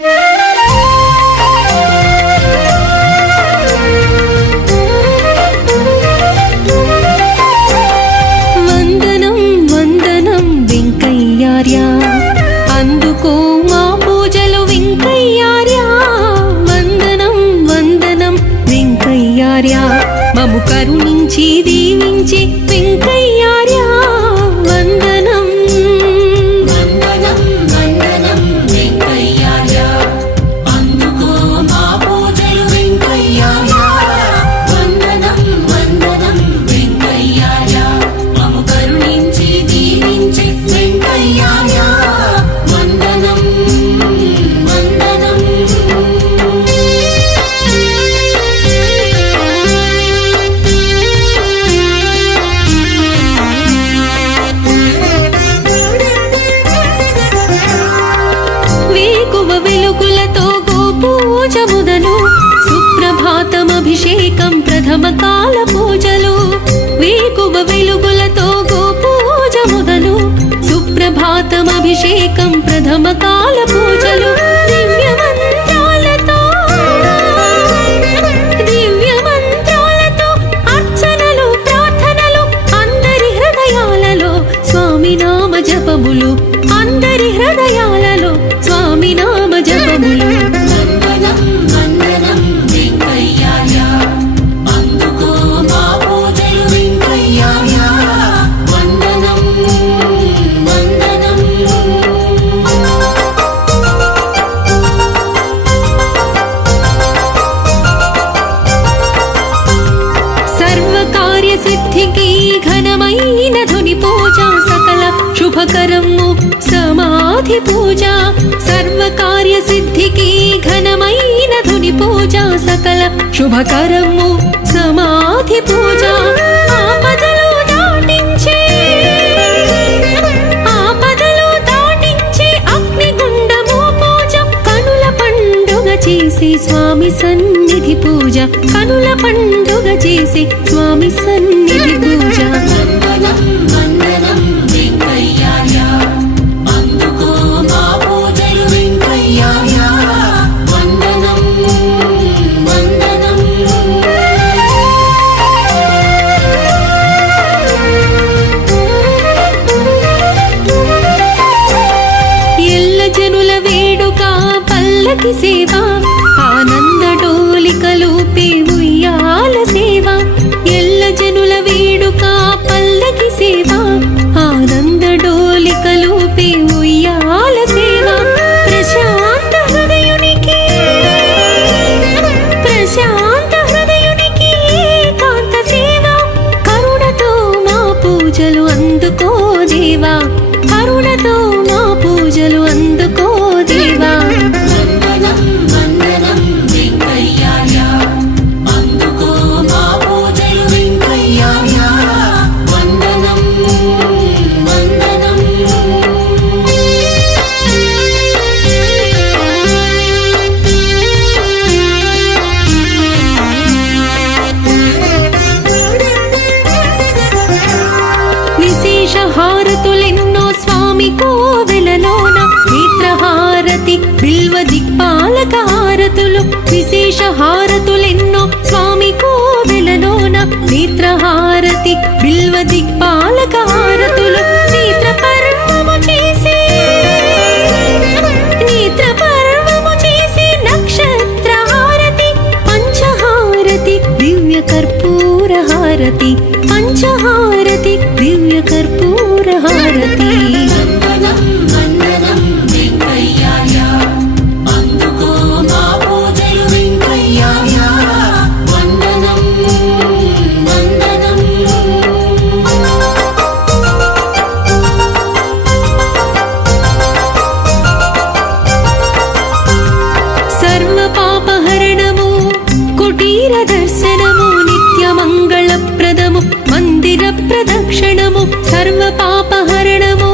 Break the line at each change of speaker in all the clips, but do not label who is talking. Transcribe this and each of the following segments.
వందనం వందనం వెంకయ్యార్య. అందుకో మా పూజలు వెంకయ్యార్య. వందనం వందనం వెంకయ్యార్య. మము కరుణించి దీవించి వెంకయ్యార్యా. సుప్రభాతం ప్రథమ కాల పూజలు. వేకువ వెలుగులతో గోపూజ మొదలు. సుప్రభాతమభిషేకం ప్రథమ కాల పూజలు. జపములు. కర్మకరము సమాధి పూజ సర్వకార్య సిద్ధికి ఘనమైన ధుని పూజ సకల శుభకరము సమాధి పూజ ఆపదలు దాటించే ఆపదలు దాటించే అగ్నిగుండము పూజ కనుల పండుగ చేసి స్వామి సన్నిధి పూజ కనుల పండుగ చేసి స్వామి సన్నిధి పూజ పల్లకి సేవ ఆనంద డోలికలు ఉయ్యాల సేవ ఎల్ల జనుల వేడుక పల్లకి సేవ ఆనంద డోలికలు ఉయ్యాల సేవ. ప్రశాంత హృదయునికి ప్రశాంత హృదయునికి కాంత సేవ. కరుణతో మా పూజలు అందుకో దేవా కరుణతో మా పూజలు అందు దిక్పాలక హారతులు నేత్ర పర్వము చేసే. నేత్ర పర్వము చేసే నక్షత్ర హారతి పంచహారతి దివ్య కర్పూర హారతి పంచహారతి దివ్య కర్పూర హారతి దర్శనము నిత్య మంగళప్రదము మందిర ప్రదక్షిణము సర్వపాపహరణము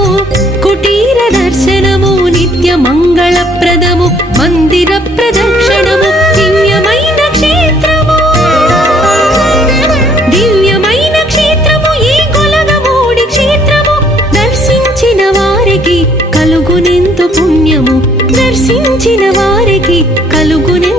కుటీర దర్శనము నిత్య మంగళప్రదము మందిర ప్రదక్షిణము దివ్యమైన క్షేత్రము దివ్యమైన క్షేత్రము ఈ కొలగమూడి క్షేత్రము దర్శించిన వారికి కలుగునెంత పుణ్యము దర్శించిన వారికి కలుగును